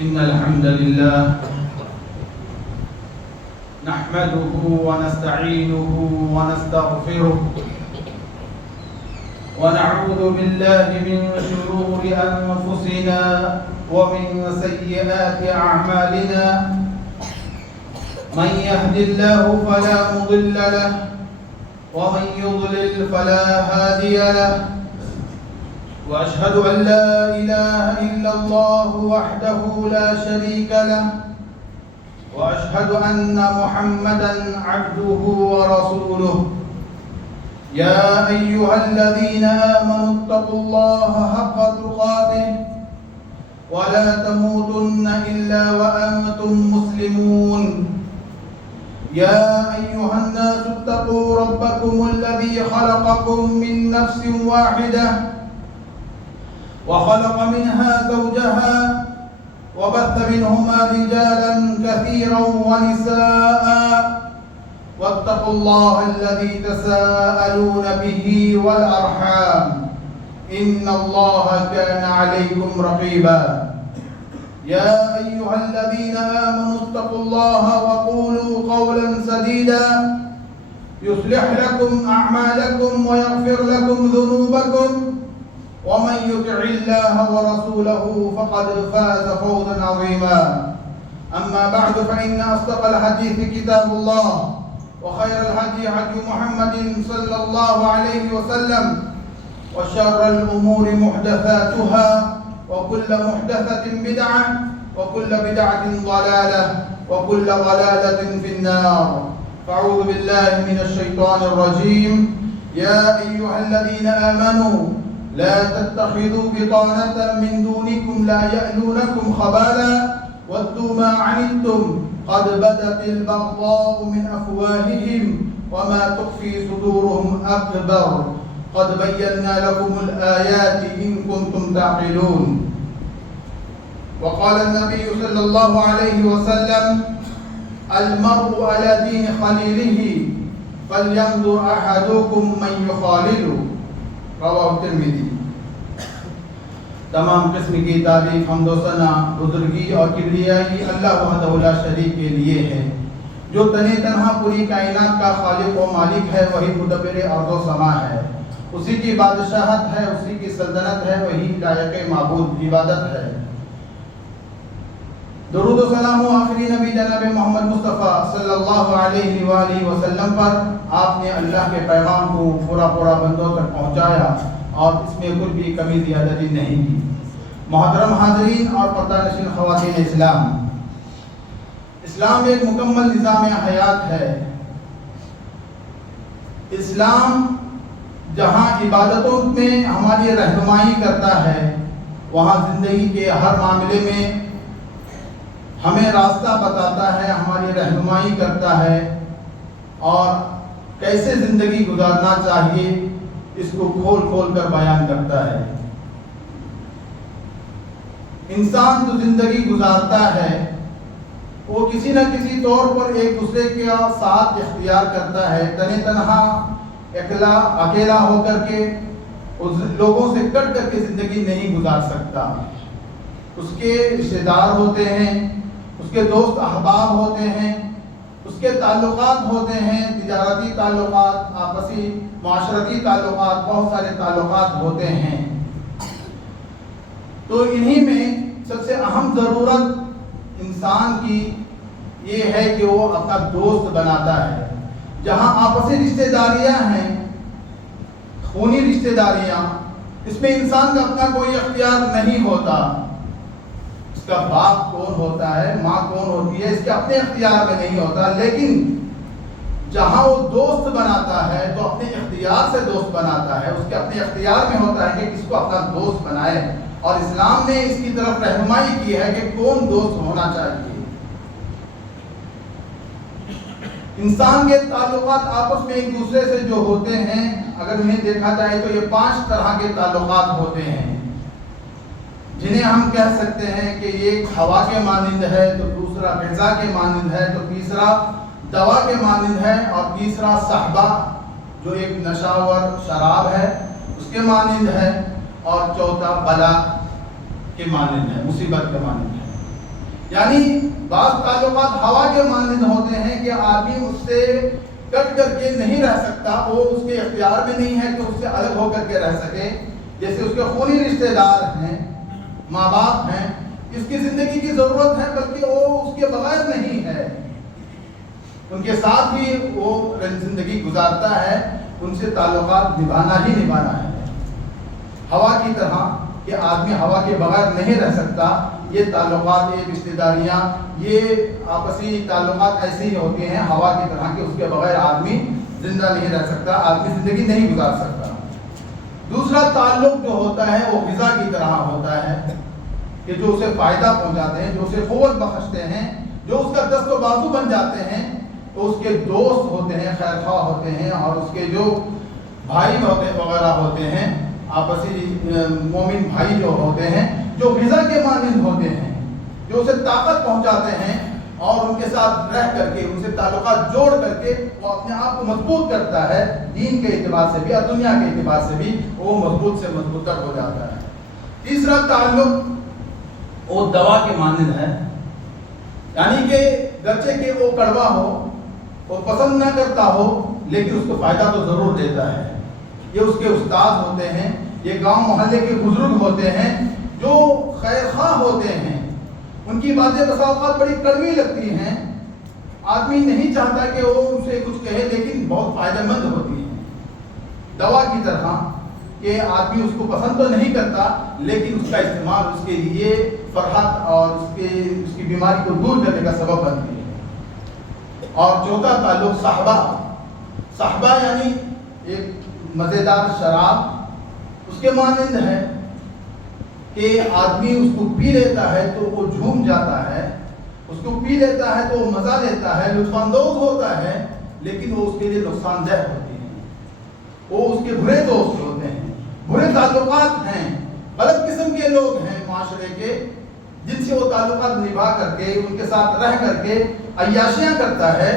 إن الحمد لله نحمده ونستعينه ونستغفره ونعوذ بالله من شرور أنفسنا ومن سيئات أعمالنا من يهد الله فلا مضل له ومن يضلل فلا هادي له وأشهد أن لا إله إلا الله وحده لا شريك له وأشهد أن محمدًا عبده ورسوله يا أيها الذين آمنوا اتقوا الله حق تقاته ولا تموتن إلا وأنتم مسلمون يا أيها الناس اتقوا ربكم الذي خلقكم من نفس واحدة وخلق منها زوجها وبث منهما رجالا كثيرا ونساء واتقوا الله الذي تساءلون به والأرحام إن الله كان عليكم رقيبا يا أيها الذين آمنوا اتقوا الله وقولوا قولا سديدا يصلح لكم أعمالكم ويغفر لكم ذنوبكم ومن يطع الله ورسوله فقد فاز فوزا عظيما أما بعد فإن أصدق الحديث كتاب الله وخير الهدي هدي محمد صلى الله عليه وسلم وشر الأمور محدثاتها وكل محدثة بدعة وكل بدعة ضلالة وكل ضلالة في النار فأعوذ بالله من الشيطان الرجيم يا أيها الذين آمنوا لا تتخذوا بطانة من دونكم لا يألونكم خبالا ودوا ما عنتم قد بدت البغضاء من أفواههم وما تخفي صدورهم أكبر قد بينا لكم الآيات إن كنتم تعقلون وقال النبي صلى الله عليه وسلم المرء على دين خليله فلينظر أحدكم من يخالل رواه الترمذی۔ تمام قسم کی تعریف حمد و ثنا بزرگی اور کبریائی اللہ وحدہ لا شریک کے لیے ہے، جو تنی تنہا پوری کائنات کا خالق و مالک ہے، وہی مدبر ارض و سما ہے، اسی کی بادشاہت ہے، اسی کی سلطنت ہے، وہی لائق معبود عبادت ہے۔ درود و سلام و آخری نبی جناب محمد مصطفیٰ صلی اللہ علیہ وآلہ وسلم پر۔ آپ نے اللہ کے پیغام کو پورا بندوں تک پہنچایا اور اس میں کچھ بھی کمی زیادتی نہیں کی۔ محترم حاضرین اور پردہ نشین خواتین اسلام، اسلام ایک مکمل نظام حیات ہے۔ اسلام جہاں عبادتوں میں ہماری رہنمائی کرتا ہے، وہاں زندگی کے ہر معاملے میں ہمیں راستہ بتاتا ہے، ہماری رہنمائی کرتا ہے اور کیسے زندگی گزارنا چاہیے اس کو کھول کر بیان کرتا ہے۔ انسان جو زندگی گزارتا ہے وہ کسی نہ کسی طور پر ایک دوسرے کے ساتھ اختیار کرتا ہے، تنہا تنہا اکیلا ہو کر کے لوگوں سے کٹ کر کے زندگی نہیں گزار سکتا۔ اس کے رشتہ دار ہوتے ہیں، اس کے دوست احباب ہوتے ہیں، اس کے تعلقات ہوتے ہیں، تجارتی تعلقات، آپسی معاشرتی تعلقات، بہت سارے تعلقات ہوتے ہیں۔ تو انہی میں سب سے اہم ضرورت انسان کی یہ ہے کہ وہ اپنا دوست بناتا ہے۔ جہاں آپسی رشتہ داریاں ہیں، خونی رشتہ داریاں، اس میں انسان کا اپنا کوئی اختیار نہیں ہوتا۔ اس کا باپ کون ہوتا ہے، ماں کون ہوتی ہے، اس کے اپنے اختیار میں نہیں ہوتا۔ لیکن جہاں وہ دوست بناتا ہے تو اپنے اختیار سے دوست بناتا ہے، اس کے اپنے اختیار میں ہوتا ہے کہ کس کو اپنا دوست بنائے، اور اسلام نے اس کی طرف رہنمائی کی ہے کہ کون دوست ہونا چاہیے۔ انسان کے تعلقات آپس میں ایک دوسرے سے جو ہوتے ہیں، اگر انہیں دیکھا جائے تو یہ 5 طرح کے تعلقات ہوتے ہیں، جنہیں ہم کہہ سکتے ہیں کہ ایک ہوا کے مانند ہے، تو دوسرا غذا کے مانند ہے، تو تیسرا دوا کے مانند ہے، اور تیسرا صحبہ جو ایک نشاور شراب ہے اس کے مانند ہے، اور چوتھا بلا کے مانند ہے، مصیبت کے مانند ہے۔ یعنی بعض تعلقات ہوا کے مانند ہوتے ہیں کہ آدمی اس سے کٹ کر کے نہیں رہ سکتا، وہ اس کے اختیار میں نہیں ہے کہ اس سے الگ ہو کر کے رہ سکے. جیسے اس کے خونی رشتہ دار ہیں، ماں باپ ہیں، اس کی زندگی کی ضرورت ہے، بلکہ وہ اس کے بغیر نہیں ہے، ان کے ساتھ ہی وہ زندگی گزارتا ہے، ان سے تعلقات نبھانا ہی نبھانا ہے. ہوا کی طرح کہ آدمی ہوا کے بغیر نہیں رہ سکتا. یہ تعلقات، یہ رشتہ داریاں، یہ آپسی تعلقات ایسے ہی ہوتے ہیں ہوا کی طرح کہ اس کے بغیر آدمی زندہ نہیں رہ سکتا، آدمی زندگی نہیں گزار سکتا. دوسرا تعلق جو ہوتا ہے وہ غذا کی طرح ہوتا ہے کہ جو اسے فائدہ پہنچاتے ہیں، جو اسے قوت بخشتے ہیں، جو اس کا دست و بازو بن جاتے ہیں. تو اس کے دوست ہوتے ہیں، خیر خواہ ہوتے ہیں، اور اس کے جو بھائی وغیرہ ہوتے ہیں، آپسی مومن بھائی جو ہوتے ہیں، جو غذا کے مانند ہوتے ہیں، جو اسے طاقت پہنچاتے ہیں، اور ان کے ساتھ رہ کر کے ان سے تعلقات جوڑ کر کے وہ اپنے آپ کو مضبوط کرتا ہے، دین کے اعتبار سے بھی اور دنیا کے اعتبار سے بھی وہ مضبوط سے مضبوط تر ہو جاتا ہے. تیسرا تعلق وہ دوا کے مانند ہے، یعنی کہ گرچہ کہ وہ کڑوا ہو، وہ پسند نہ کرتا ہو، لیکن اس کو فائدہ تو ضرور دیتا ہے. یہ اس کے استاد ہوتے ہیں، یہ گاؤں محلے کے بزرگ ہوتے ہیں جو خیر خواہ ہوتے ہیں. ان کی باتیں بسا اوقات بڑی کڑوی لگتی ہیں، آدمی نہیں چاہتا کہ وہ ان سے کچھ کہے، لیکن بہت فائدہ مند ہوتی ہیں. دوا کی طرح کہ آدمی اس کو پسند تو نہیں کرتا، لیکن اس کا استعمال اس کے لیے فرحت اور اس کی بیماری کو دور کرنے کا سبب بنتی ہے. اور چوتھا تعلق صحبہ یعنی ایک مزیدار شراب اس کے مانند ہے کہ آدمی اس کو پی لیتا ہے تو وہ جھوم جاتا ہے، اس کو پی لیتا ہے تو وہ مزہ لیتا ہے، لطف اندوز ہوتا ہے، لیکن وہ اس کے لیے نقصان دہ ہوتی ہیں. وہ اس کے برے دوست ہوتے ہیں، برے تعلقات ہیں، غلط قسم کے لوگ ہیں معاشرے کے، جن سے وہ تعلقات نبھا کر کے ان کے ساتھ رہ کر کے عیاشیاں کرتا ہے،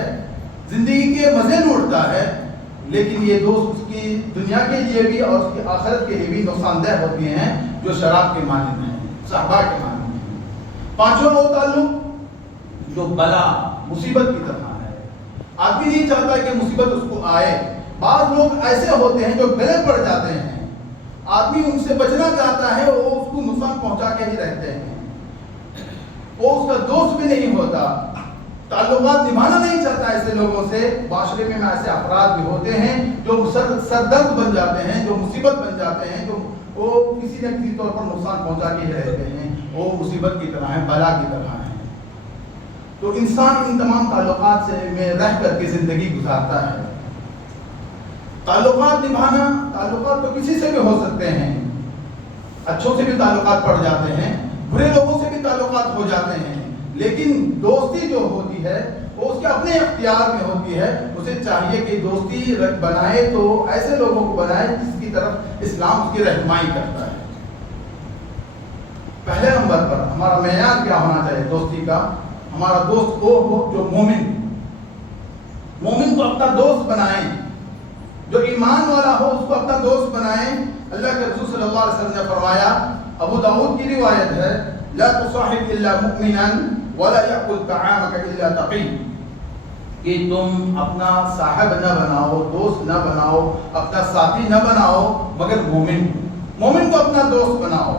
زندگی کے مزے لوٹتا ہے، لیکن یہ دوست اس کی دنیا کے لیے بھی اور اس کی آخرت کے لیے بھی نقصان دہ ہوتے ہیں، جو شراب کے مانند ہیں، صحبہ کے مانند ہیں. پانچواں وہ تعلق جو بلا مصیبت کی طرح ہے، آدمی نہیں چاہتا کہ مصیبت اس کو آئے. بعض لوگ ایسے ہوتے ہیں جو گلے پڑ جاتے ہیں، آدمی ان سے بچنا چاہتا ہے، وہ اس کو نقصان پہنچا کے ہی رہتے ہیں، وہ اس کا دوست بھی نہیں ہوتا، تعلقات نبھانا نہیں چاہتا ایسے لوگوں سے. معاشرے میں ایسے افراد بھی ہوتے ہیں جو سردرد بن جاتے ہیں، جو مصیبت بن جاتے ہیں، جو وہ کسی نہ کسی طور پر نقصان پہنچا کے ہی رہتے ہیں. وہ مصیبت کی طرح ہیں، بلا کی طرح ہیں. تو انسان ان تمام تعلقات سے میں رہ کر کے زندگی گزارتا ہے. تعلقات نبھانا، تعلقات تو کسی سے بھی ہو سکتے ہیں، اچھوں سے بھی تعلقات پڑ جاتے ہیں، برے لوگوں سے بھی تعلقات ہو جاتے ہیں، لیکن دوستی جو ہوتی ہے وہ اس کے اپنے اختیار میں ہوتی ہے. اسے چاہیے کہ دوستی بنائے تو ایسے لوگوں کو بنائے جس کی طرف اسلام اس کی رہنمائی کرتا ہے. پہلے نمبر پر ہمارا معیار کیا ہونا چاہیے دوستی کا؟ ہمارا دوست وہ ہو جو مومن کو اپنا دوست بنائیں، جو ایمان والا ہو اس کو اپنا دوست بنائیں. اللہ کے رسول صلی اللہ علیہ وسلم نے فرمایا، ابو داؤد کی روایت ہے، لا تصاحب الا مؤمنا ولا يأكل طعامك الا تقي، کہ تم اپنا صاحب نہ بناؤ، دوست نہ بناؤ، اپنا ساتھی نہ بناؤ مگر مومن کو اپنا دوست بناؤ،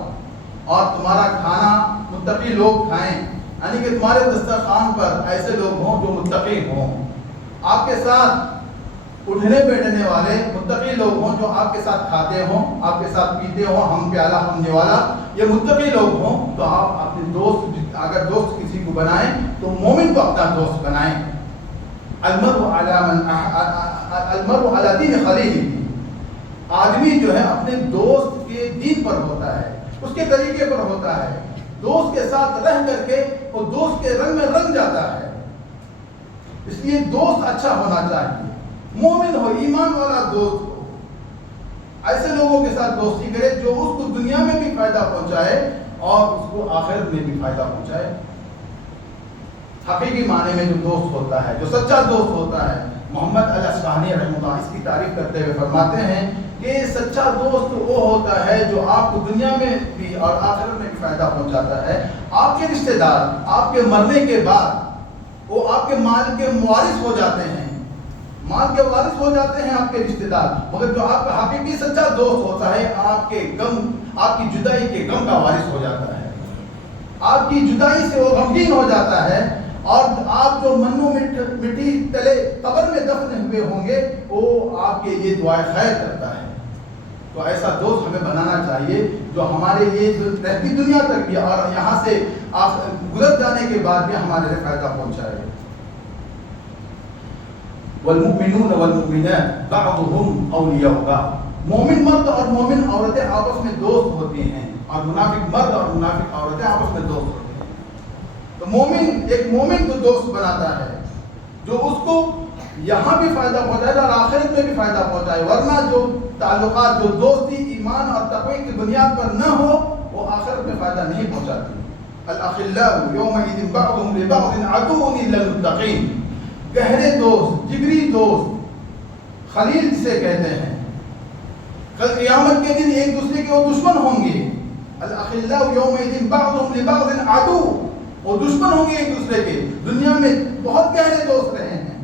اور تمہارا کھانا متقی لوگ کھائیں، یعنی کہ تمہارے دسترخوان پر ایسے لوگ ہوں جو متقی ہوں، آپ کے ساتھ اٹھنے بیٹھنے والے متقی لوگ ہوں، جو آپ کے ساتھ کھاتے ہوں، آپ کے ساتھ پیتے ہوں، ہم پیالہ ہم نوالا، یہ متقی لوگ ہوں. تو آپ اپنے دوست، اگر دوست کسی کو بنائیں تو مومن کو اپنا دوست بنائیں. المرء علی دین خلیلہ، آدمی جو ہے اپنے دوست کے دین پر ہوتا ہے، اس کے طریقے پر ہوتا ہے. دوست کے ساتھ رہ کر کے وہ دوست کے رنگ میں رنگ جاتا ہے. اس لیے دوست اچھا ہونا چاہیے، مومن ہو، ایمان والا دوست ہو. ایسے لوگوں کے ساتھ دوستی کرے جو اس کو دنیا میں بھی فائدہ پہنچائے اور اس کو آخرت میں بھی فائدہ پہنچائے. حقیقی معنی میں جو دوست ہوتا ہے، جو سچا دوست ہوتا ہے، محمد الاصفہانی رحمہ اللہ اس کی تعریف کرتے ہوئے فرماتے ہیں کہ سچا دوست وہ ہوتا ہے جو آپ کو دنیا میں بھی اور آخرت میں بھی فائدہ پہنچاتا ہے. آپ کے رشتہ دار آپ کے مرنے کے بعد وہ آپ کے مال کے وارث ہو جاتے ہیں, مال کے وارث ہو جاتے ہیں آپ کے رشتہ دار, مگر جو آپ کا حقیقی سچا دوست ہوتا ہے آپ کے غم, آپ کی جدائی کے غم کا وارث ہو جاتا ہے, آپ کی جدائی سے وہ غمگین ہو جاتا ہے, اور آپ جو منو مٹی تلے قبر میں دفن ہوئے ہوں گے وہ آپ کے لیے دعائے خیر کرتا ہے. تو ایسا دوست ہمیں بنانا چاہیے جو ہمارے لیے رہتی دنیا تک بھی اور یہاں سے آپ گزر جانے کے بعد بھی ہمارے لیے فائدہ پہنچائے. والمؤمنون والمؤمنات بعضهم اولیاء بعض, مومن مرد اور مومن عورتیں آپس میں دوست ہوتی ہیں, اور منافق مرد اور منافق عورتیں آپس میں دوست ہوتی ہیں. تو مومن ایک مومن کو دوست بناتا ہے جو اس کو یہاں بھی فائدہ پہنچائے اور آخرت میں بھی فائدہ پہنچائے, ورنہ جو تعلقات جو دوستی ایمان اور تقوی کی بنیاد پر نہ ہو وہ آخرت میں فائدہ نہیں پہنچاتی. الاخلاء یومئذ بعضهم لبعض عدو الا المتقین, گہرے دوست, جگری دوست, خلیل جسے کہتے ہیں, کل قیامت کے دن ایک دوسرے کے وہ دشمن ہوں گے. الاخلاء یومئذ بعضهم لبعض عدو, وہ دشمن ہوں گے ایک دوسرے کے. دنیا میں بہت گہرے دوست رہے ہیں,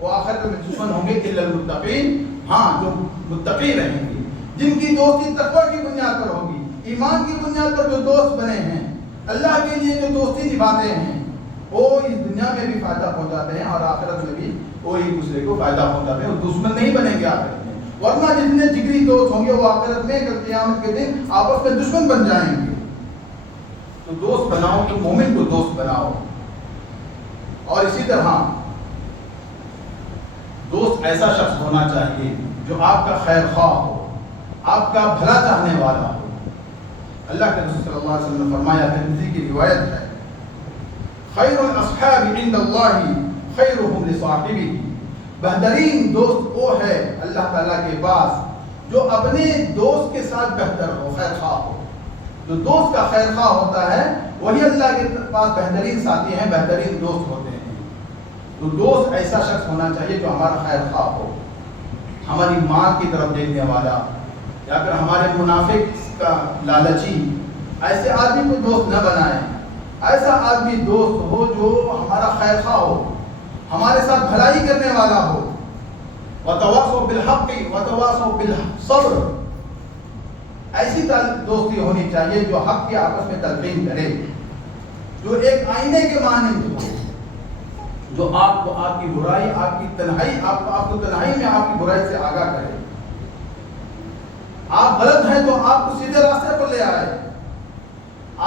وہ آخرت میں دشمن ہوں گے الا المتقین, ہاں جو متقی رہیں گے, جن کی دوستی تقوی کی بنیاد پر ہوگی, ایمان کی بنیاد پر جو دوست بنے ہیں, اللہ کے لیے جو دوستی نبھاتے ہیں, وہ اس دنیا میں بھی فائدہ پہنچاتے ہیں اور آخرت میں بھی وہ ایک دوسرے کو فائدہ پہنچاتے ہیں, وہ دشمن نہیں بنیں گے آخرت میں. ورنہ جتنے جگری دوست ہوں گے وہ آخرت میں کل قیامت کے دن آپس میں دشمن بن جائیں گے. تو دوست بناؤ تو مومن کو دوست بناؤ. اور اسی طرح دوست ایسا شخص ہونا چاہیے جو آپ کا خیر خواہ ہو, آپ کا بھلا چاہنے والا ہو. اللہ کے رسول صلی اللہ علیہ وسلم نے فرمایا, ترمذی کی روایت ہے, خیر الاصحاب عند اللہ خیرهم لصاحبہ, بہترین دوست وہ ہے اللہ تعالیٰ کے پاس جو اپنے دوست کے ساتھ بہتر ہو, خیر خواہ ہو. جو دوست کا خیر خواہ ہوتا ہے وہی اللہ کے پاس بہترین ساتھی ہیں, بہترین دوست ہوتے ہیں. تو دوست ایسا شخص ہونا چاہیے جو ہمارا خیر خواہ ہو, ہماری ماں کی طرف دیکھنے والا, یا پھر ہمارے منافق کا لالچی. ایسے آدمی کو دوست نہ بنائیں. ایسا آدمی دوست ہو جو ہمارا خیر خواہ ہو, ہمارے ساتھ بھلائی کرنے والا ہو. وتواصوا بالحق وتواصوا بالصبر, ایسی دوستی ہونی چاہیے جو حق کی آپس میں تلقین کرے, جو ایک آئینے کے مانند ہو, جو آپ کو آپ کی برائی, آپ کی تنہائی, آپ کو تنہائی میں آپ کی برائی سے آگاہ کرے. آپ غلط ہیں تو آپ کو سیدھے راستے پر لے آئے.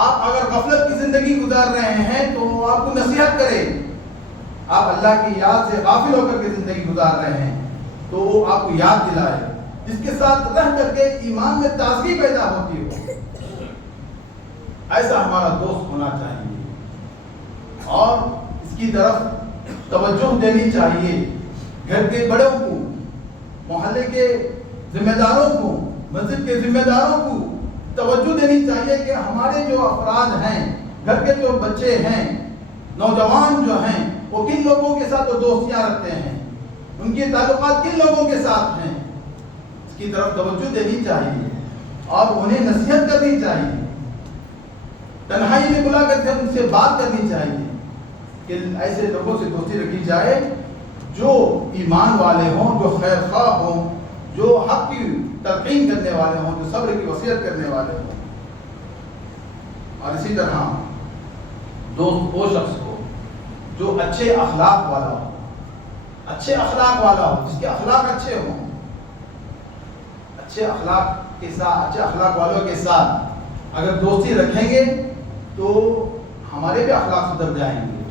آپ اگر غفلت کی زندگی گزار رہے ہیں تو وہ آپ کو نصیحت کرے. آپ اللہ کی یاد سے غافل ہو کر کے زندگی گزار رہے ہیں تو وہ آپ کو یاد دلائے, جس کے ساتھ رہ کر کے ایمان میں تازگی پیدا ہوتی ہو. ایسا ہمارا دوست ہونا چاہیے, اور اس کی طرف توجہ دینی چاہیے. گھر کے بڑوں کو, محلے کے ذمہ داروں کو, مسجد کے ذمہ داروں کو توجہ دینی چاہیے کہ ہمارے جو افراد ہیں, گھر کے جو بچے ہیں, نوجوان جو ہیں, وہ کن لوگوں کے ساتھ وہ دوستیاں رکھتے ہیں, ان کے تعلقات کن لوگوں کے ساتھ ہیں. اس کی طرف توجہ دینی چاہیے اور انہیں نصیحت کرنی چاہیے. تنہائی میں بلا کر کے ان سے بات کرنی چاہیے کہ ایسے لوگوں سے دوستی رکھی جائے جو ایمان والے ہوں, جو خیر خواہ ہوں, جو حق کی تلقین کرنے والے ہوں, جو صبر کی وصیت کرنے والے ہوں. اور اسی طرح دوست وہ شخص ہو جو اچھے اخلاق والا ہو, اچھے اخلاق والا ہو, جس کے اخلاق اچھے ہوں. اچھے اخلاق کے ساتھ, اچھے اخلاق والوں کے ساتھ اگر دوستی رکھیں گے تو ہمارے بھی اخلاق سدھر جائیں گے.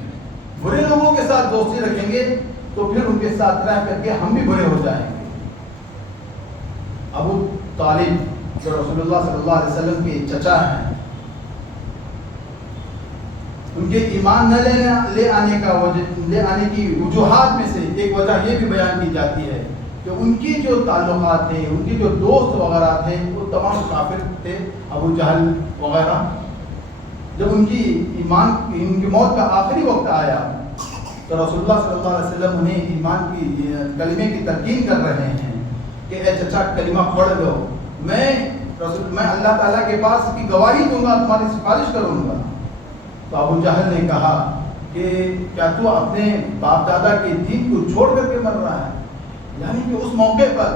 برے لوگوں کے ساتھ دوستی رکھیں گے تو پھر ان کے ساتھ رہ کر کے ہم بھی برے ہو جائیں گے. ابو طالب جو رسول اللہ صلی اللہ علیہ وسلم کے چچا ہیں, ان کے ایمان نہ لے آنے کی وجوہات میں سے ایک وجہ یہ بھی بیان کی جاتی ہے کہ ان کی جو تعلقات تھے, ان کی جو دوست وغیرہ تھے, وہ تمام کافر تھے. ابو جہل وغیرہ, جب ان کی موت کا آخری وقت آیا تو رسول اللہ صلی اللہ علیہ وسلم انہیں ایمان کی کلمے کی تلقین کر رہے ہیں کہ اے چچا کلمہ پڑھ لو، میں اللہ تعالیٰ کے پاس کی گواہی دوں گا، تمہاری سفارش کروں گا۔ تو ابو جہل نے کہا کہ کیا تو اپنے باپ دادا کے دین کو چھوڑ کر کے مر رہا ہے؟ یعنی کہ اس موقع پر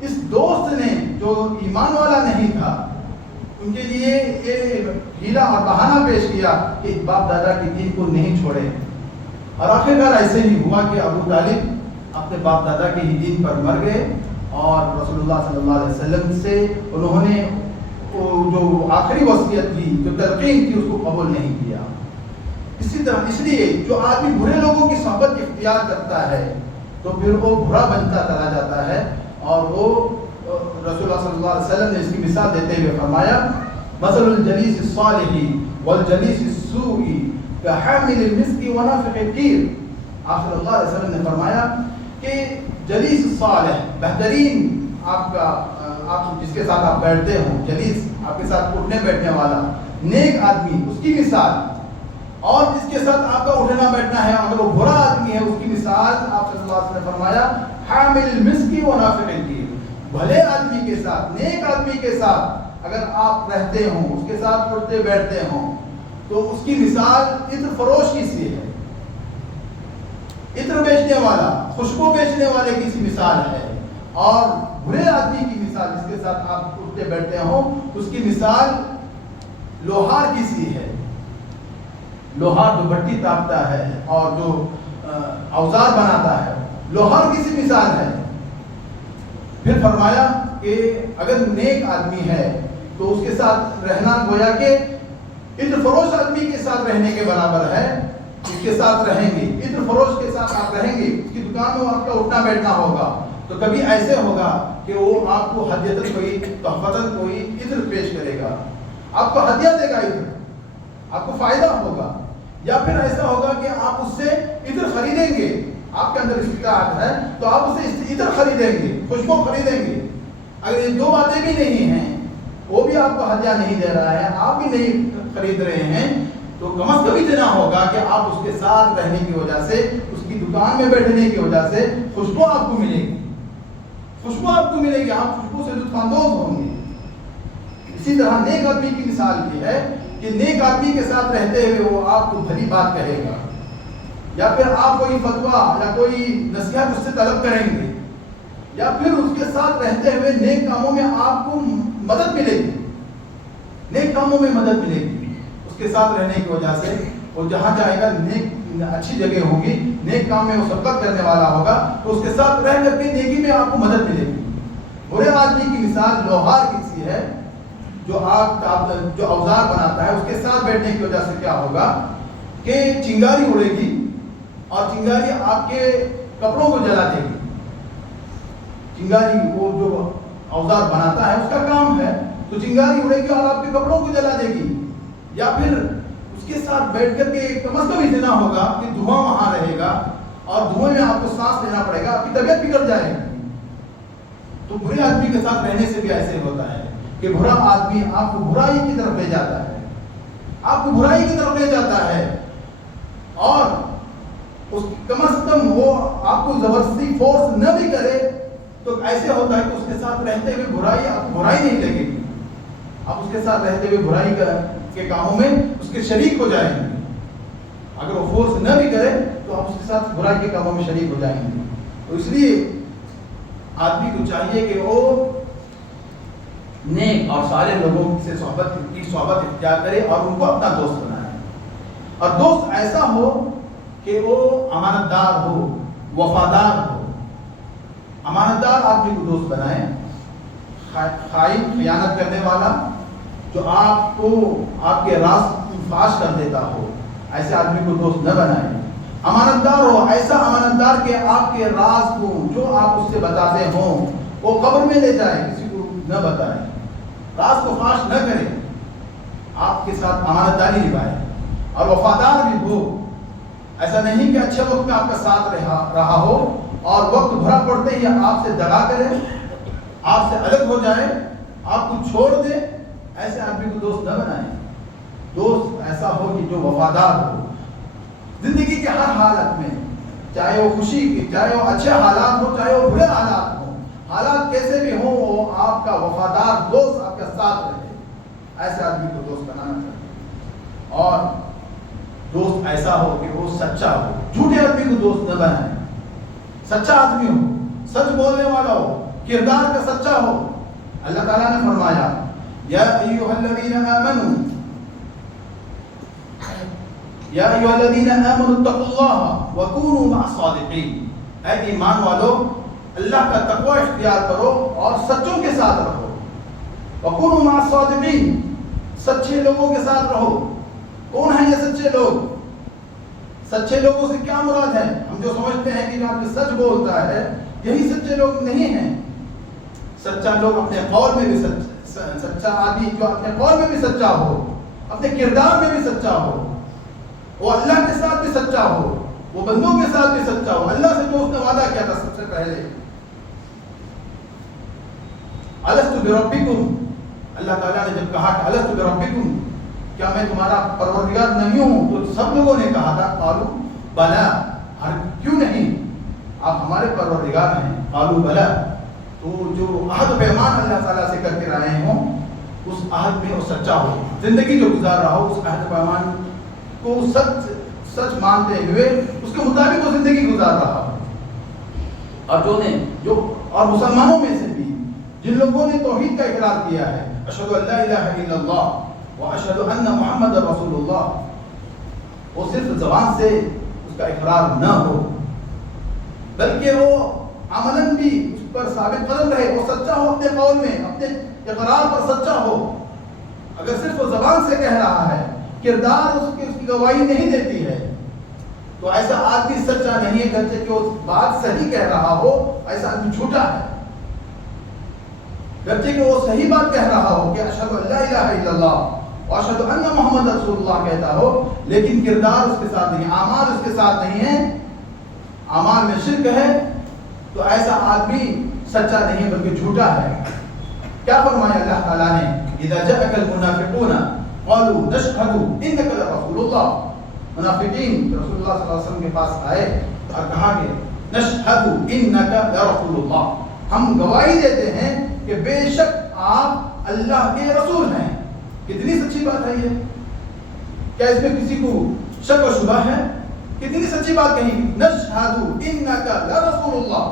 اس دوست نے جو ایمان والا نہیں تھا ان کے لیے یہ ہیلا اور بہانہ پیش کیا کہ باپ دادا کے دین کو نہیں چھوڑے، اور آخرکار ایسے ہی ہوا کہ ابو طالب اپنے باپ دادا کے ہی دین پر مر گئے، اور رسول اللہ صلی اللہ علیہ وسلم سے انہوں نے جو آخری وصیت تھی، جو تلقین تھی، اس کو قبول نہیں کیا۔ اسی طرح اس لیے جو آدمی برے لوگوں کی صحبت اختیار کرتا ہے تو پھر وہ برا بنتا چلا جاتا ہے، اور وہ رسول اللہ صلی اللہ علیہ وسلم نے اس کی مثال دیتے ہوئے فرمایا مثل الجلیس الصالح والجلیس السوء كحامل المسك ونافخ الكير۔ آپ صلی اللہ علیہ وسلم نے فرمایا کہ جلیس الصالح، بہترین آپ جس کے ساتھ آپ بیٹھتے ہو، جلیس آپ کے ساتھ اٹھنے بیٹھنے والا نیک آدمی، اس کی مثال، اور جس کے ساتھ آپ کا اٹھنا بیٹھنا ہے اگر وہ برا آدمی ہے، اس کی مثال آپ صلی اللہ علیہ وسلم نے فرمایا حامل المسک ونافخ الکیر۔ بھلے آدمی کے ساتھ، نیک آدمی کے ساتھ اگر آپ رہتے ہوں، اس کے ساتھ اٹھتے بیٹھتے ہوں، تو اس کی مثال عطر فروش کی سی ہے، عطر بیچنے والا، خوشبو بیچنے والے کی سی مثال ہے، اور برے آدمی کی مثال جس کے ساتھ آپ اٹھتے بیٹھتے ہوں، اس کی مثال لوہار کی سی ہے۔ لوہار جو بھٹی تاپتا ہے اور جو اوزار بناتا ہے، لوہار کی سی مثال ہے۔ پھر فرمایا کہ اگر نیک آدمی ہے تو اس کے ساتھ رہنا گویا کہ عطر فروش آدمی کے ساتھ رہنے کے برابر ہے۔ اس کے ساتھ رہیں گے، عطر فروش کے ساتھ آپ رہیں گے، اس کی دکان میں آپ کا اٹھنا بیٹھنا ہوگا، تو کبھی ایسے ہوگا کہ وہ آپ کو ہدیتاً کوئی تحفتاً کوئی عطر پیش کرے گا، آپ کو ہدیہ دے گا، عطر آپ کو فائدہ ہوگا، یا پھر ایسا ہوگا کہ آپ اس سے عطر خریدیں گے، آپ کے اندر استطاعت ہے تو آپ اسے عطر خریدیں گے، خوشبو خریدیں گے۔ اگر یہ دو باتیں بھی نہیں ہیں، وہ بھی آپ کو ہدیہ نہیں دے رہا ہے، آپ بھی نہیں خرید رہے ہیں، تو کم از کم اتنا ہوگا کہ آپ اس کے ساتھ رہنے کی وجہ سے، اس کی دکان میں بیٹھنے کی وجہ سے خوشبو آپ کو ملے گی، خوشبو آپ کو ملے گی، آپ خوشبو سے لطف اندوز ہوں گے۔ اسی طرح نیک آدمی کی مثال بھی ہے کہ نیک آدمی کے ساتھ رہتے ہوئے وہ آپ کو بھلی بات کہے گا، یا پھر آپ کوئی فتویٰ یا کوئی نصیحت اس سے طلب کریں گے، یا پھر اس کے ساتھ رہتے ہوئے نیک کاموں میں آپ کو مدد ملے گی، نیک کاموں میں مدد ملے گی اس کے ساتھ رہنے کی وجہ سے۔ وہ جہاں جائے گا نیک اچھی جگہ ہوگی، نیک کام میں وہ سبقت کرنے والا ہوگا، تو اس کے ساتھ رہ کر کے نیکی میں آپ کو مدد ملے گی۔ برے آدمی کی مثال لوہار کی سی ہے، جو اوزار بناتا ہے، اس کے ساتھ بیٹھنے کی وجہ سے کیا ہوگا کہ چنگاری اڑے گی، اور چنگاری آپ کے کپڑوں کو جلا دے گی۔ چنگاری وہ جو اوزار بناتا ہے اس کا کام ہے، تو چنگاری اڑے گی اور آپ کے کپڑوں کو جلا دے گی، یا پھر اس کے ساتھ بیٹھ کر کے کم از کم اتنا ہوگا کہ دھواں وہاں رہے گا، اور دھوئیں میں آپ کو سانس لینا پڑے گا، آپ کی طبیعت بگڑ جائے گی۔ تو برے آدمی کے ساتھ رہنے سے بھی ایسے ہوتا ہے کہ برا آدمی آپ کو برائی کی طرف لے جاتا ہے، آپ کو برائی کی طرف لے جاتا ہے، اور کم از کم وہ آپ کو زبردستی فورس نہ بھی کرے تو ایسے ہوتا ہے کہ اس کے ساتھ رہتے ہوئے برائی آپ کو برائی نہیں لگے گی، آپ اس کے ساتھ رہتے ہوئے برائی کے کاموں میں اس کے شریک ہو جائیں گے۔ اگر وہ فورس نہ بھی کرے تو آپ اس کے ساتھ برائی کے کاموں میں شریک ہو جائیں گے۔ تو اس لیے آدمی کو چاہیے کہ وہ نیک اور صالح لوگوں سے صحبت اختیار کرے اور ان کو اپنا دوست بنائے، اور دوست ایسا ہو کہ وہ امانت دار ہو، وفادار ہو۔ امانت دار آدمی کو دوست بنائے، خائن خیانت کرنے والا جو آپ کو آپ کے راز فاش کر دیتا ہو، ایسے آدمی کو دوست نہ بنائے۔ امانت دار ہو، ایسا امانت دار کہ آپ کے راز کو جو آپ اس سے بتاتے ہوں وہ قبر میں لے جائے، کسی کو نہ بتائے، راز کو فاش نہ کرے، آپ کے ساتھ امانت داری نبھائے، اور وفادار بھی ہو۔ ایسا نہیں کہ اچھے وقت میں آپ کا ساتھ رہا ہو اور وقت بھرا پڑتے ہی آپ سے دگا کرے، آپ سے الگ ہو جائے، آپ کو چھوڑ دے، ایسے آدمی کو دوست نہ بنائیں۔ دوست ایسا ہو کہ جو وفادار ہو، زندگی کے ہر حالت میں، چاہے وہ خوشی کی، چاہے وہ اچھے حالات ہو، چاہے وہ برے حالات ہوں، حالات کیسے بھی ہوں وہ آپ کا وفادار دوست آپ کے ساتھ رہے. ایسے آدمی کو دوست بنانا چاہیے. اور دوست ایسا ہو کہ وہ سچا ہو. جھوٹے آدمی کو دوست نہ بنائیں. سچا آدمی ہو, سچ بولنے والا ہو, کردار کا سچا ہو. اللہ تعالیٰ نے فرمایا یا ایھا الذین آمنوا یا ایھا الذین آمنوا اتقوا اللہ وکونوا مع الصادقین. اے ایمان والو اللہ کا تقوی اختیار کرو اور سچوں کے ساتھ رہو. وکونوا مع الصادقین, سچے لوگوں کے ساتھ رہو. کون ہیں یہ سچے لوگ؟ سچے لوگوں سے کیا مراد ہے؟ ہم جو سمجھتے ہیں کہ جو آدمی سچ بولتا ہے یہی سچے لوگ نہیں ہیں. سچا لوگ اپنے قول میں بھی سچا آدمی جو اپنے قول میں بھی سچا ہو, اپنے کردار میں بھی سچا ہو, وہ اللہ کے ساتھ بھی سچا ہو, وہ بندوں کے ساتھ بھی سچا ہو. اللہ سے جو اس نے وعدہ کیا تھا سب سے پہلے, الست بربکم, اللہ تعالیٰ نے جب کہا کہ الست بربکم, کیا میں تمہارا پروردگار نہیں ہوں, تو سب لوگوں نے کہا تھا قالوا بلا, کیوں نہیں, آپ ہمارے پروردگار ہیں. قالوا بلا, تو جو عہد و پیمان اللہ تعالیٰ سے کر کے رہے ہوں اس عہد میں وہ سچا ہو. زندگی جو گزار رہا ہو اس عہد و پیمان کو سچ مانتے ہوئے اس کے مطابق وہ زندگی گزار رہا ہو. اور مسلمانوں میں سے بھی جن لوگوں نے توحید کا اقرار کیا ہے, اشہد ان لا الہ الا اللہ واشہد ان محمد رسول اللہ, وہ صرف زبان سے اس کا اقرار نہ ہو بلکہ وہ عملاً بھی اس پر ثابت قدم رہے, وہ سچا ہو اپنے قول میں, اپنے اقرار پر سچا ہو. اگر صرف وہ زبان سے کہہ رہا ہے, کردار اس کی گواہی نہیں دیتی ہے, تو ایسا آدمی سچا نہیں ہے. گرچہ کہ وہ بات صحیح کہہ رہا ہو, ایسا آدمی جھوٹا ہے. گرچہ کہ وہ صحیح بات کہہ رہا ہو کہ اشہد ان لا الہ الا اللہ واشہد ان محمد رسول اللہ کہتا ہو, لیکن کردار اس کے ساتھ نہیں, اعمال اس کے ساتھ نہیں ہے, اعمال میں شرک ہے, تو ایسا آدمی سچا نہیں بلکہ جھوٹا ہے. کیا فرمایا اللہ تعالیٰ نے, اذا جاءك المنافقون قالوا نشهد انك لرسول اللہ. منافقین رسول اللہ صلی اللہ علیہ وسلم کے پاس آئے اور کہا کہ نشهد انك لرسول اللہ, ہم گواہی دیتے ہیں کہ بے شک آپ اللہ کے رسول ہیں. کتنی سچی بات ہے یہ, کیا اس میں کسی کو شک و شبہ ہے؟ کتنی سچی بات کہی, نشهد انك لرسول اللہ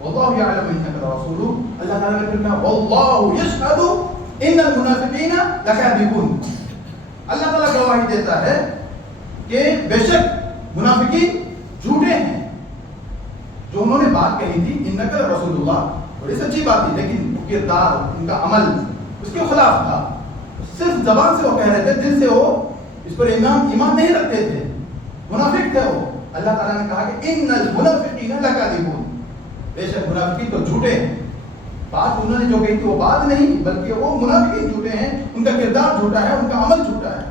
واللہ یعلم انک لرسولہ. اللہ تعالیٰ نے پھر کہا واللہ یشہد ان المنافقین لکاذبون. اللہ تعالیٰ گواہی دیتا ہے کہ بے شک منافقین جھوٹے ہیں. جو انہوں نے بات کہی تھی انک لرسول اللہ, بڑی سچی بات تھی, لیکن کردار ان کا عمل اس کے خلاف تھا. صرف زبان سے وہ کہہ رہے تھے, دل سے وہ اس پر ایمان نہیں رکھتے تھے, منافق تھے وہ. اللہ تعالیٰ نے کہا کہ ان المنافقین لکاذبون, بے شک منافقین تو جھوٹے ہیں. بات انہوں نے جو کہی تھی وہ بات نہیں, بلکہ وہ منافقین جھوٹے ہیں, ان کا کردار جھوٹا ہے, ان کا عمل جھوٹا ہے.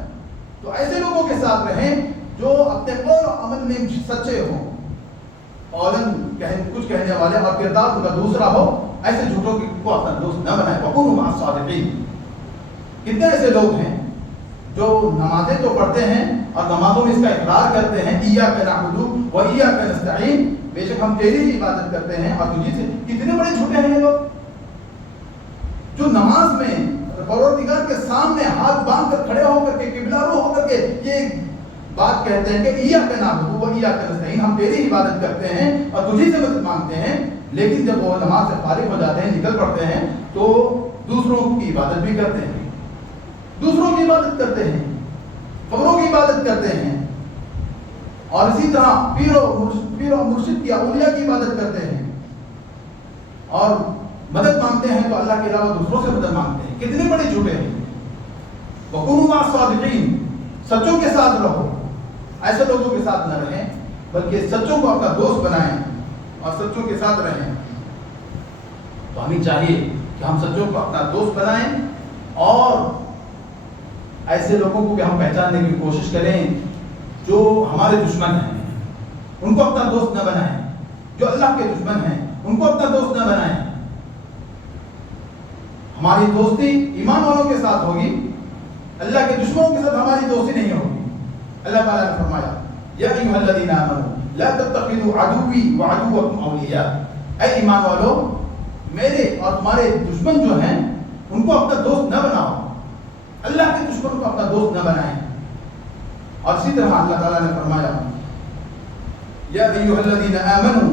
تو ایسے لوگوں کے ساتھ رہیں جو اپنے قول و عمل میں سچے ہوں, کچھ کہنے والے اور کردار ان کا دوسرا ہو. ایسے جھوٹوں کو اپنا دوست نہ بنائے. وکونوا مع الصادقین. کتنے ایسے لوگ ہیں جو نمازیں تو پڑھتے ہیں اور نمازوں میں اس کا اقرار کرتے ہیں, ایاک نعبد و ایاک نستعین, بے شک ہم تیری ہی عبادت کرتے ہیں اور تجھی سے. کتنے بڑے جھوٹے ہیں یہ لوگ جو نماز میں پروردگار کے سامنے ہاتھ باندھ کر کھڑے ہو کر کے قبلہ رو ہو کر کے یہ بات کہتے ہیں کہ ایاک نعبد و ایاک نستعین, ہم تیری عبادت کرتے ہیں اور تجھی سے مدد مانگتے ہیں. لیکن جب وہ نماز سے فارغ ہو جاتے ہیں, نکل پڑتے ہیں, تو دوسروں کی عبادت بھی کرتے ہیں, دوسروں کی عبادت کرتے ہیں, قبروں کی عبادت کرتے ہیں, اور اسی طرح پیر و مرشد کی اولیاء کی عبادت کرتے ہیں, اور مدد مانگتے ہیں تو اللہ کے علاوہ دوسروں سے مدد مانگتے ہیں. کتنے بڑے جھوٹے ہیں. وَكُونُوا مَعَ الصَّادِقِينَ, سچوں کے ساتھ رہو. ایسے لوگوں کے ساتھ نہ رہیں بلکہ سچوں کو اپنا دوست بنائیں اور سچوں کے ساتھ رہیں. تو ہمیں چاہیے کہ ہم سچوں کو اپنا دوست بنائیں اور ایسے لوگوں کو بھی ہم پہچاننے کی کوشش کریں جو ہمارے دشمن ہیں, ان کو اپنا دوست نہ بنائیں. جو اللہ کے دشمن ہیں ان کو اپنا دوست نہ بنائیں. ہماری دوستی ایمان والوں کے ساتھ ہوگی, اللہ کے دشمنوں کے ساتھ ہماری دوستی نہیں ہوگی. اللہ تعالیٰ نے فرمایا یا ایھا الذین آمنوا لا تتخذوا عدوی وعدوکم اولیاء, اے ایمان والو میرے اور تمہارے دشمن جو ہیں ان کو اپنا دوست نہ بناؤ، اللہ کے دشمنوں کو اپنا دوست نہ بنائیں۔ اور اسی طرح اللہ تعالیٰ نے فرمایا یا ایھا الذین آمنوا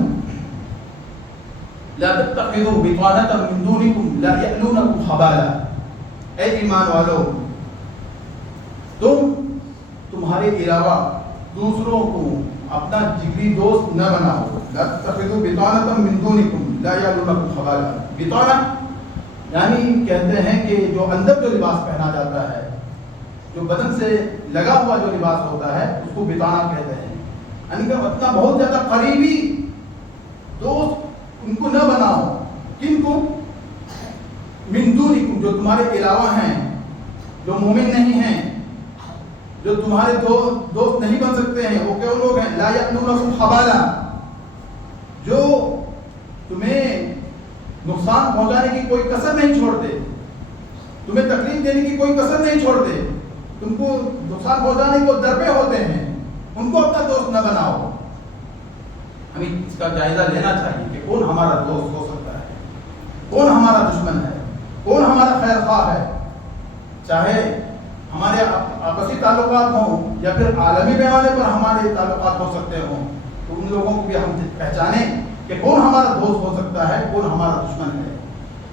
لا تتخذوا بطانة من دونکم لا یألونکم خبالا، اے ایمان والو تمہارے علاوہ دوسروں کو اپنا جگری دوست نہ بناؤ۔ لا تتخذوا بطانة من دونکم لا یألونکم خبالا، بطانہ یعنی کہتے ہیں کہ جو اندر جو لباس پہنا جاتا ہے، جو بدن سے لگا ہوا جو لباس ہوتا ہے اس کو بطانہ کہتے ہیں، یعنی کہ اتنا بہت زیادہ قریبی دوست ان کو نہ بناؤ۔ کن کو؟ من دونکم، جو تمہارے علاوہ ہیں، جو مومن نہیں ہیں، جو تمہارے دوست نہیں بن سکتے ہیں، وہ کون لوگ ہیں؟ لا یألونکم خبالا، جو تمہیں نقصان پہنچانے کی کوئی کسر نہیں چھوڑتے، تمہیں تکلیف دینے کی کوئی کسر نہیں چھوڑتے، تم کو نقصان پہنچانے کو درپے ہوتے ہیں، ان کو اپنا دوست نہ بناؤ۔ ہمیں اس کا جائزہ لینا چاہیے کہ کون ہمارا دوست ہو سکتا ہے، کون ہمارا دشمن ہے، کون ہمارا خیر خواہ ہے، چاہے ہمارے آپسی تعلقات ہوں یا پھر عالمی پیمانے پر ہمارے تعلقات ہو سکتے ہوں، تو ان لوگوں کو بھی ہم پہچانیں کہ کون ہمارا دوست ہو سکتا ہے، کون ہمارا دشمن ہے۔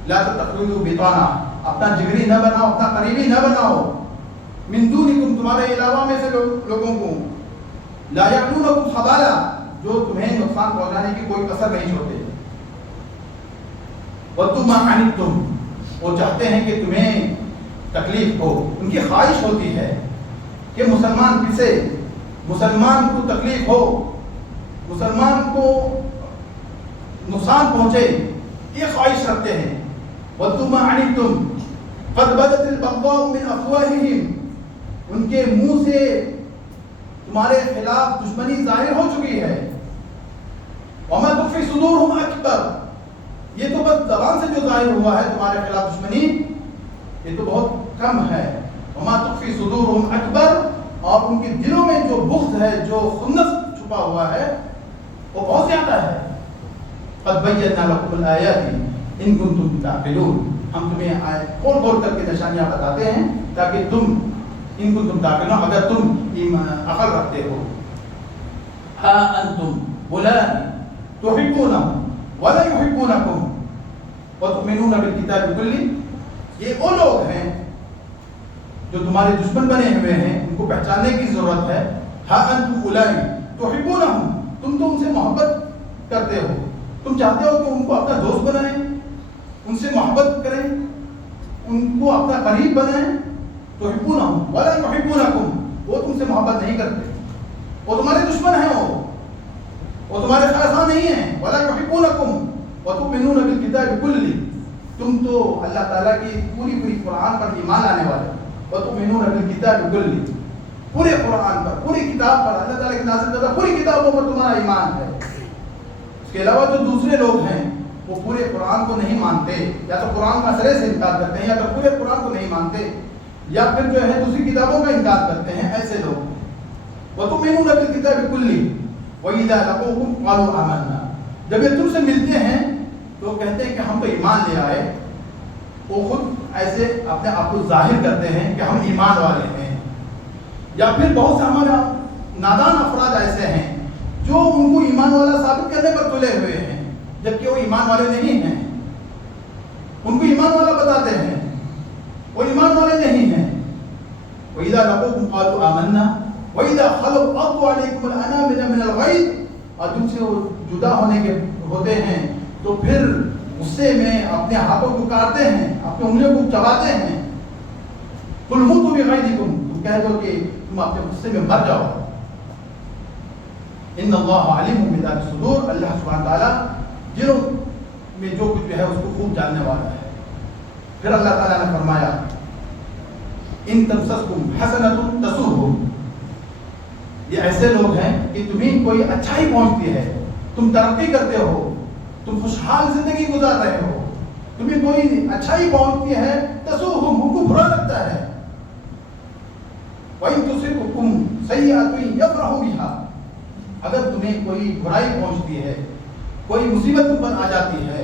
لا تتخذوا بطانہ، اپنا جگری نہ بناؤ، اپنا قریبی نہ بناؤ، من دونکم، تمہارے علاوہ میں سے لوگوں کو، لا یألونکم خبالا، جو تمہیں نقصان پہنچانے کی کوئی کسر نہیں چھوڑتے۔ وَدُّوا مَا عَنِتُّمْ، وہ چاہتے ہیں کہ تمہیں تکلیف ہو، ان کی خواہش ہوتی ہے کہ مسلمان پسے، مسلمان کو تکلیف ہو، مسلمان کو نقصان پہنچے، یہ خواہش رکھتے ہیں۔ وَدُّوا مَا عَنِتُّمْ قَدْ بَدَتِ الْبَغْضَاءُ مِنْ أَفْوَاهِهِمْ، ان کے منہ سے تمہارے خلاف دشمنی ظاہر ہو چکی ہے۔ وَمَا تُخْفِي صُدُورُهُمْ أَكْبَرُ، یہ تو بس زبان سے جو ظاہر ہوا ہے تمہارے خلاف دشمنی، یہ تو بہت کم ہے۔ وَمَا تُخْفِي صُدُورُهُمْ أَكْبَرُ، اور ان کے دلوں میں جو بغض ہے، جو خنث چھپا ہوا ہے، وہ بہت زیادہ ہے۔ قَدْ بَيَّنَّا لَكُمُ الْآيَاتِ إِن كُنتُمْ تَعْقِلُونَ، ہم تمہیں آیت کھول کھول کر کے نشانیاں بتاتے ہیں تاکہ تم ان کو تم تعقلون، اگر تم عقل رکھتے ہو۔ ہا انتم اولئک تحبونہم ولا یحبونکم وتؤمنون بالکتاب کلہ، یہ وہ لوگ ہیں جو تمہارے دشمن بنے ہوئے ہیں، ان کو پہچاننے کی ضرورت ہے۔ ہا انتم اولئک تحبونہم، تم تو ان سے محبت کرتے ہو، تم چاہتے ہو کہ ان کو اپنا دوست بنائیں، ان سے محبت کریں، ان کو اپنا قریب بنائیں۔ تحبونہم ولا یحبونکم، وہ تم سے محبت نہیں کرتے، وہ تمہارے دشمن ہیں، وہ تمہارے خواہاں نہیں ہیں۔ ولا یحبونکم وتؤمنون بالکتاب کلہ، تم تو اللہ تعالیٰ کی پوری قرآن پر ایمان لانے والے، وتؤمنون بالکتاب کلہ، پورے قرآن پر، پوری کتاب پر، اللہ تعالیٰ کی نازل کردہ پوری کتابوں پر تمہارا ایمان ہے۔ اس کے علاوہ جو دوسرے لوگ ہیں وہ پورے قرآن کو نہیں مانتے، یا تو قرآن کا سرے سے انکار کرتے ہیں، یا تو پورے قرآن کو نہیں مانتے، یا پھر جو ہے دوسری کتابوں کا انکار کرتے ہیں، ایسے لوگ۔ وَتُؤْمِنُونَ بِالْكِتَابِ كُلِّهِ وَإِذَا لَقُوكُمْ قَالُوا آمَنَّا، جب یہ تم سے ملتے ہیں تو کہتے ہیں کہ ہم تو ایمان لے آئے، وہ خود ایسے اپنے آپ کو ظاہر کرتے ہیں کہ ہم ایمان والے ہیں۔ یا پھر بہت سے ہمارے نادان افراد ایسے ہیں جو ان کو ایمان والا ثابت کرنے پر تلے ہوئے ہیں، جبکہ وہ ایمان والے نہیں ہیں، ان کو ایمان والا بتاتے ہیں، وہ ایمان والے نہیں ہیں۔ وَإِذَا لَقُوكُمْ قَالُوا آمَنَّا وَإِذَا خَلَوْا عَضُّوا عَلَيْكُمُ الْأَنَامِلَ مِنَ الْغَيْظِ، اور جن سے وہ جدا ہونے کے ہوتے ہیں تو پھر غصے میں اپنے ہاتھوں کو کاٹتے ہیں، اپنے انگلیوں کو چباتے ہیں۔ قُلْ مُوتُوا بِغَيْظِكُمْ، تم کہہ دو کہ تم اپنے غصے میں مر جاؤ۔ ان اللہ علیم بذات الصدور، اللہ سبحانہ تعالیٰ دلوں میں جو کچھ ہے اس کو خوب جاننے والا ہے۔ پھر اللہ تعالیٰ نے فرمایا ان تمسسکم حسنۃ تسؤہم، یہ ایسے لوگ ہیں کہ تمہیں کوئی اچھائی پہنچتی ہے، تم ترقی کرتے ہو، تم خوشحال زندگی گزار رہے ہو، تمہیں کوئی اچھائی پہنچتی ہے، تسؤہم، ان کو برا لگتا ہے۔ وَإِن تُصِبْكُمْ سَيِّئَةٌ يَفْرَحُوا بِهَا، اگر تمہیں کوئی برائی پہنچتی ہے، کوئی مصیبت تم پر آ جاتی ہے،